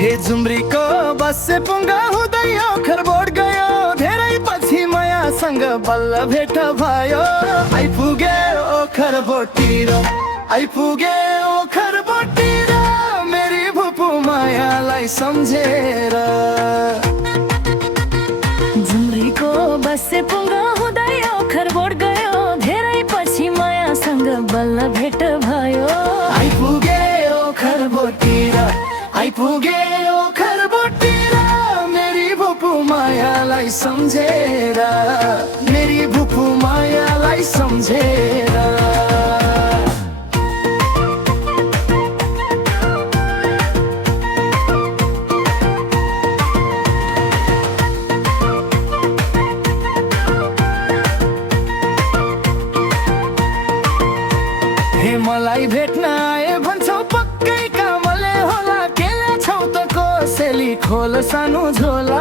हे जुम्रीको बसे पुङ्गा हुँदै ओखर बोट गयो धेरै पछि मायासँग बल्ल भेट भयो आइपुगे ओखर बोटतिर आइपुगे ओखर बोटतिर मेरी भुपु मायालाई सम्झेर जुम्रीको बसे पुङ्गा हुँदै ओखर बोट गयो धेरै पछि मायासँग बल्ल भेट भयो आइपुगे ओखर बोटतिर आइपुगे ओखर बोटतिर मेरी भुपु मायालाई सम्झेर मेरी भुपु मायालाई सम्झेर हे मलाई भेट्न आए भन्छौ पक्कै कामले होला केले छौ त कोसेली खोल सानो झोला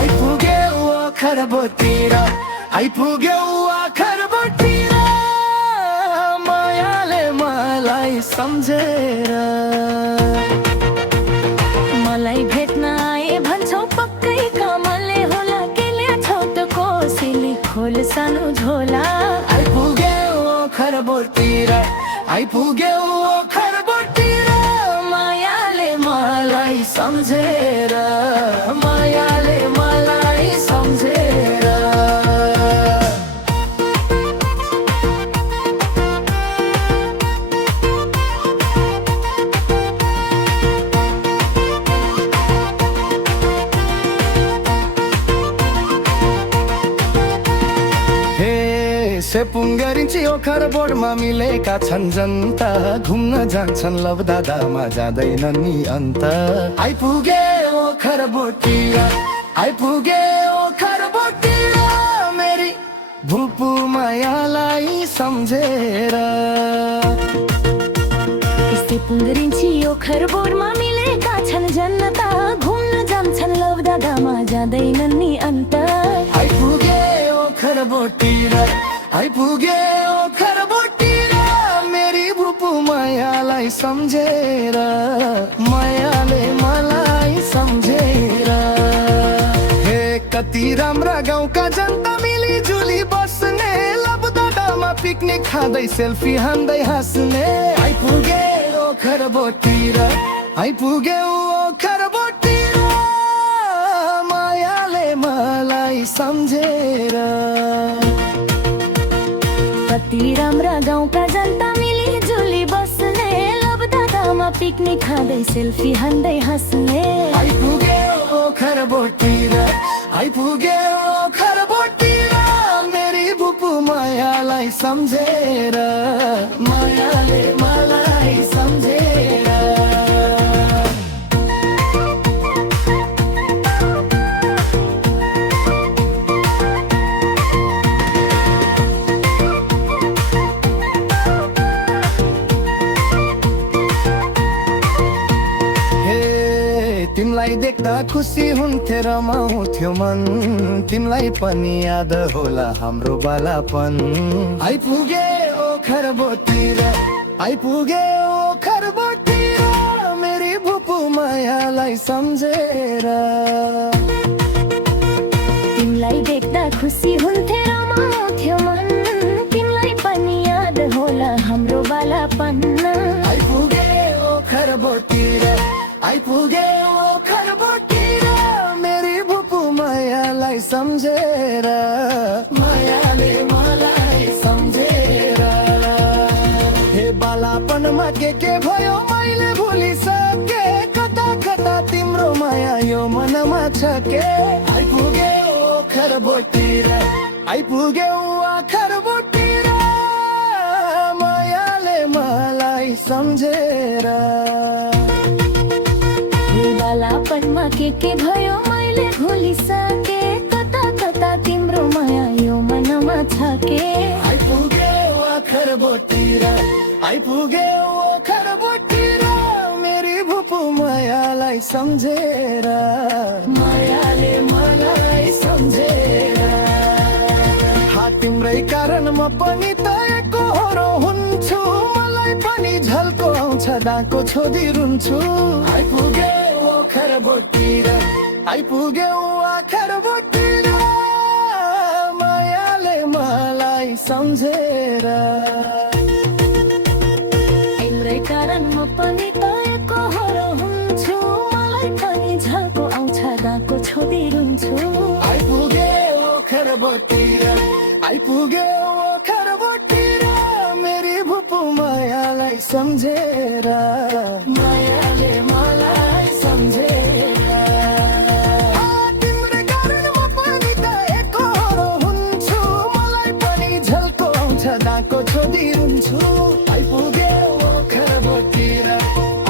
आइपुगे ओखर बोटतिर आइपुगे ओखर बोटतिर मायाले मलाई सम्झेर मलाई भेट्न आए भन्छौ पक्कै कामले होला केले छौ त कोसेली खोल सानो झोला आइपुगे ओखर बोटतिर आइपुगे ओखर बोटतिर मायाले मलाई सम्झेर मायाले मलाई सम्झेर सेपुङ्गरिन्छी ओखर बोर्डमा मिलेका छन् जनता घुम्न जान्छन् लभ दादामा जाँदैनन् नि अन्त आइपुगे ओखर बोटतिर आइपुगे ओखर बोटतिर मेरी भुपु मायालाई सम्झेर सेपुङ्गरिन्छी ओखर बोर्डमा मिलेका छन् जनता घुम्न जान्छन् लभ दादामा जाँदैनन् नि अन्त आइपुगे ओखर बोटतिर आइपुगे ओखर बोटतिर मेरी भुपु मायालाई सम्झेर मायाले मलाई सम्झेर हे कति राम्रा गाउँका जनता मिली जुली बस्ने लब दादामा पिकनिक खाँदै सेल्फी हान्दै हाँस्ने आइपुगे ओखर बोटतिर आइपुगे ओखर बोटतिर मायाले मलाई सम्झेर कति राम्रा गाउँका जनता मिली जुली बस्ने लब दादामा पिकनिक खाँदै सेल्फी हान्दै हाँस्ने आइपुगे ओखर बोटतिर आइपुगे ओखर बोटतिर मेरी भुपु मायालाई सम्झेर मायाले मलाई सम्झेर तिमलाई देख्दा खुसी हुन्थे रमाउँथ्यो मन तिमलाई पनि याद होला हाम्रो बालापन आइपुगे ओखर बोटतिर आइपुगे ओखर बोटतिर मेरी भुपु मायालाई सम्झेर तिमलाई देख्दा खुसी हुन्थे रमाउँथ्यो मन तिमलाई पनि याद होला हाम्रो बालापन आइपुगे ओखर बोटतिर आइपुगे ओखर बोटतिर मेरी भुपु मायालाई सम्झेर मायाले मलाई सम्झेर हे बालापनमा के भयो मैले भुलिसके कता कता तिम्रो माया यो मनमा छ के आइपुगे ओखर बोटतिर आइपुगे ओखर बोटतिर मायाले मलाई सम्झेर बालापनमा के भयो मैले भुलिसके कता कता तिम्रो माया यो मनमा छ के आइपुगे ओखर बोटतिर आइपुगे ओखर बोटतिर मेरी भुपु मायालाई सम्झेर मायाले मलाई सम्झेर तिम्रै कारण म पनि त एकहोरो हुन्छु मलाई पनि झल्को आउँछ दाको छोडी रुन्छु आइपुगे ओखर ओखर बोटीर आइपुग्यौ आखर बोटीर मायाले मलाई सम्झेर तिम्रै कारण म पनि तयको हरो हुन्छु मलाई पनि झल्को आउँछ दाको छोडी रुन्छु आइपुग्यौ ओखर बोटीर आइपुग्यौ ओखर बोटीर मेरी भुपु मायालाई सम्झेर मायाले मलाई सम्झेर तिम्रै कारण म पनि त एकहोरो हुन्छु मलाई पनि झल्को आउँछ दाको छोडी रुन्छु आइपुग्यौ ओखर बोटीर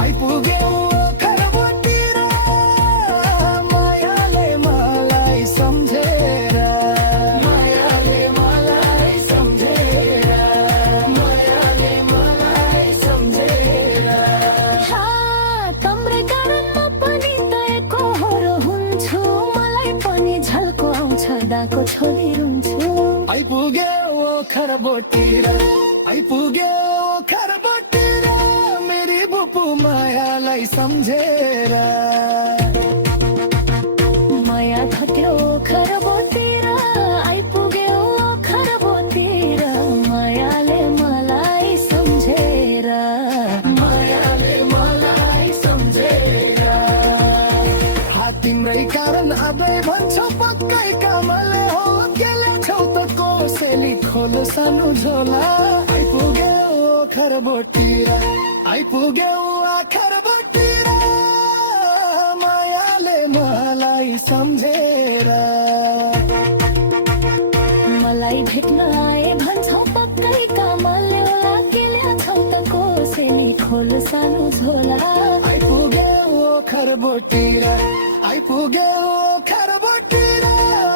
आइपुग्यौ ओखर बोटीर मायाले मलाई सम्झेर मायाले मलाई सम्झेर मायाले मलाई सम्झेर तिम्रै कारण म पनि तयको हरो हुन्छु मलाई पनि झल्को आउँछ दाको छोडी रुन्छु आइपुग्यौ ओखर बोटीर आइपुग्यौ ओखर बोटीर मेरी बुपु मायालाई सम्झेर माया घट्यो खरबोतिर आइपुग्यो खरबोतिर मायाले मलाई सम्झेर मायाले मलाई सम्झेर तिम्रै कारण अबै भन्छौ पक्कै कामले हो गेलेछौ त कोसेली खोल सानो झोला आइपुग्यौ ओखर बोटीर आइपुग्यौ आखर बोटीर मायाले मलाई सम्झेर मलाई भेट्न आए भन्छौ पक्कै कामले होला गेलेछौ त कोसेली खोल सानो झोला आइपुग्यौ ओखर बोटीर आइपुग्यौ ओखर बोटीर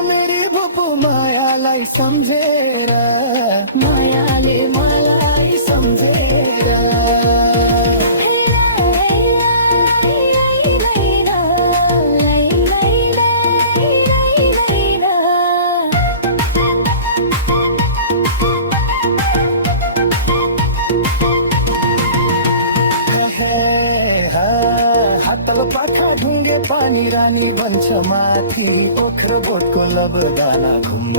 मेरी भुपु मायालाई सम्झेर मायाले मलाई सम्झेर हातल पाखा ढुङ्गे पानी रानी भन्छ माथि ओखर बोटको लबदाना घुम्न